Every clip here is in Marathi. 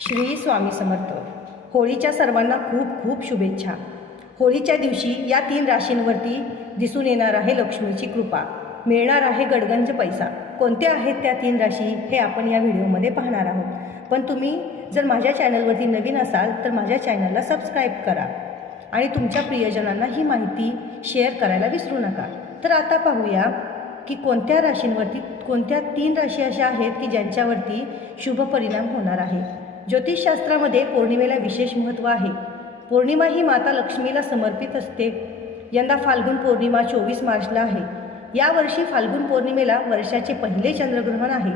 श्री स्वामी समर्थ। होळीच्या सर्वांना खूप खूप शुभेच्छा। होळीच्या दिवशी या 3 राशींवरती दिसून येणार आहे लक्ष्मीची कृपा, मिळणार आहे गडगंज पैसा। कोणत्या आहेत त्या 3 राशी हे आपण या व्हिडिओमध्ये पाहणार आहोत। पण तुम्ही जर माझ्या चॅनलवरती नवीन असाल तर माझ्या चॅनलला सबस्क्राईब करा आणि तुमच्या प्रियजनांना ही माहिती शेअर करायला विसरू नका। तर आता पाहूया की कोणत्या राशींवरती कोणत्या 3 राशी अशा आहेत की ज्यांच्यावरती शुभ परिणाम होणार आहे। ज्योतिषशास्त्रामध्ये पौर्णिमेला विशेष महत्त्व आहे। पौर्णिमा ही माता लक्ष्मीला समर्पित असते। यंदा फाल्गुन पौर्णिमा 24 मार्चला आहे। यावर्षी फाल्गुन पौर्णिमेला वर्षाचे पहिले चंद्रग्रहण आहे।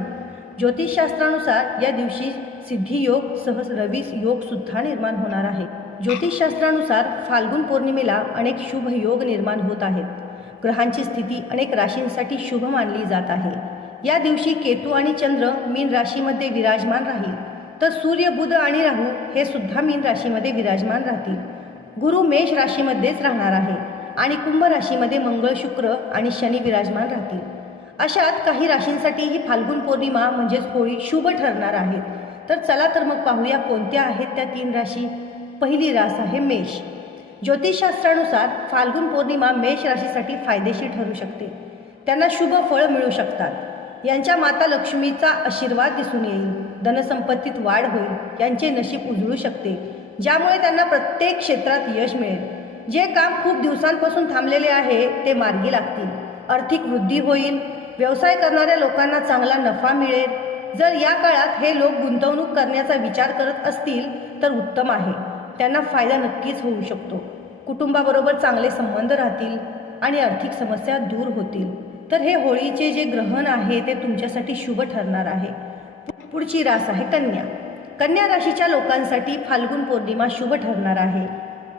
ज्योतिषशास्त्रानुसार या दिवशी सिद्धियोग सह रवी योग सुद्धा निर्माण होणार आहे। ज्योतिषशास्त्रानुसार फाल्गुन पौर्णिमेला अनेक शुभ योग निर्माण होत आहेत। ग्रहांची स्थिती अनेक राशींसाठी शुभ मानली जात आहे। या दिवशी केतू आणि चंद्र मीन राशीमध्ये विराजमान राहील, तर सूर्य बुध आणि राहू हे सुद्धा मीन राशीमध्ये विराजमान राहतील। गुरु मेष राशीमध्येच राहणार आहे आणि कुंभ राशीमध्ये मंगळ शुक्र आणि शनी विराजमान राहतील। अशात काही राशींसाठी ही फाल्गुन पौर्णिमा म्हणजेच होळी शुभ ठरणार आहेत। तर चला तर मग पाहूया कोणत्या आहेत त्या 3 राशी। पहिली रास आहे मेष। ज्योतिषशास्त्रानुसार फाल्गुन पौर्णिमा मेष राशीसाठी फायदेशीर ठरू शकते। त्यांना शुभ फळ मिळू शकतात। यांच्या माता लक्ष्मीचा आशीर्वाद दिसून येईल। धनसंपत्तीत वाढ होईल। यांचे नशीब उजळू शकते, ज्यामुळे त्यांना प्रत्येक क्षेत्रात यश मिळेल। जे काम खूप दिवसांपासून थांबलेले आहे ते मार्गी लागतील। आर्थिक वृद्धी होईल। व्यवसाय करणाऱ्या लोकांना चांगला नफा मिळेल। जर या काळात हे लोक गुंतवणूक करण्याचा विचार करत असतील तर उत्तम आहे। त्यांना फायदा नक्कीच होऊ शकतो। कुटुंबाबरोबर चांगले संबंध राहतील आणि आर्थिक समस्या दूर होतील। तर हे होळीचे जे ग्रहण आहे ते तुमच्यासाठी शुभ ठरणार आहे। पुढची रास आहे कन्या। कन्या राशीच्या लोकांसाठी फाल्गुन पौर्णिमा शुभ ठरणार आहे।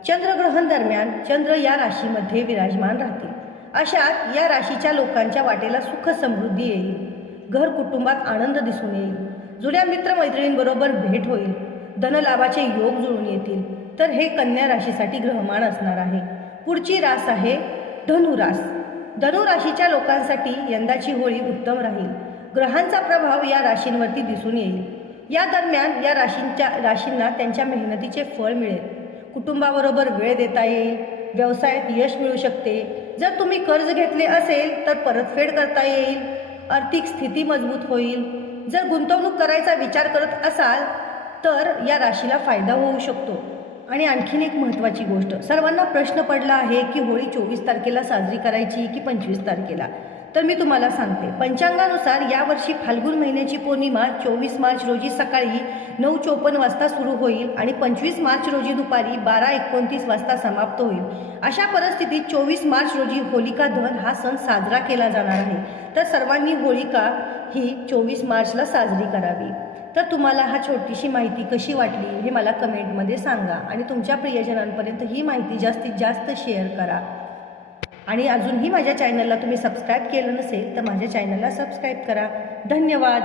चंद्रग्रहण दरम्यान चंद्र या राशीमध्ये विराजमान राहतील। अशात या राशीच्या लोकांच्या वाटेला सुख समृद्धी येईल। घर कुटुंबात आनंद दिसून येईल। जुन्या मित्रमैत्रिणींबरोबर भेट होईल। धनलाभाचे योग जुळून येतील। तर हे कन्या राशीसाठी ग्रहमान असणार आहे। पुढची रास आहे धनुरास। धनुराशीच्या लोकांसाठी यंदाची होळी उत्तम राहील। ग्रहांचा प्रभाव या राशींवरती दिसून येईल। या दरम्यान या राशींना त्यांच्या मेहनतीचे फळ मिळेल। कुटुंबाबरोबर वेळ देता येईल। व्यवसायात यश मिळू शकते। जर तुम्ही कर्ज घेतले असेल तर परतफेड करता येईल। आर्थिक स्थिती मजबूत होईल। जर गुंतवणूक करायचा विचार करत असाल तर या राशीला फायदा होऊ शकतो। आणि आणखीन एक महत्त्वाची गोष्ट, सर्वांना प्रश्न पडला आहे की होळी 24 तारखेला साजरी करायची की 25 तारखेला। तर मी तुम्हाला सांगते, पंचांगानुसार यावर्षी फाल्गुन महिन्याची पौर्णिमा 24 मार्च रोजी सकाळी 9:54 वाजता सुरू होईल आणि 25 मार्च रोजी दुपारी 12:29 वाजता समाप्त होईल। अशा परिस्थितीत 24 मार्च रोजी होलिका दहन हा सण साजरा केला जाणार आहे। तर सर्वांनी होळिका ही 24 मार्चला साजरी करावी। तर तुम्हाला हा छोटीशी माहिती कशी वाटली हे मला कमेंटमध्ये सांगा आणि तुमच्या प्रियजनांपर्यंत ही माहिती जास्तीत जास्त शेअर करा। आणि अजूनही माझ्या चॅनलला तुम्ही सबस्क्राईब केलं नसेल तर माझ्या चॅनलला सबस्क्राईब करा। धन्यवाद।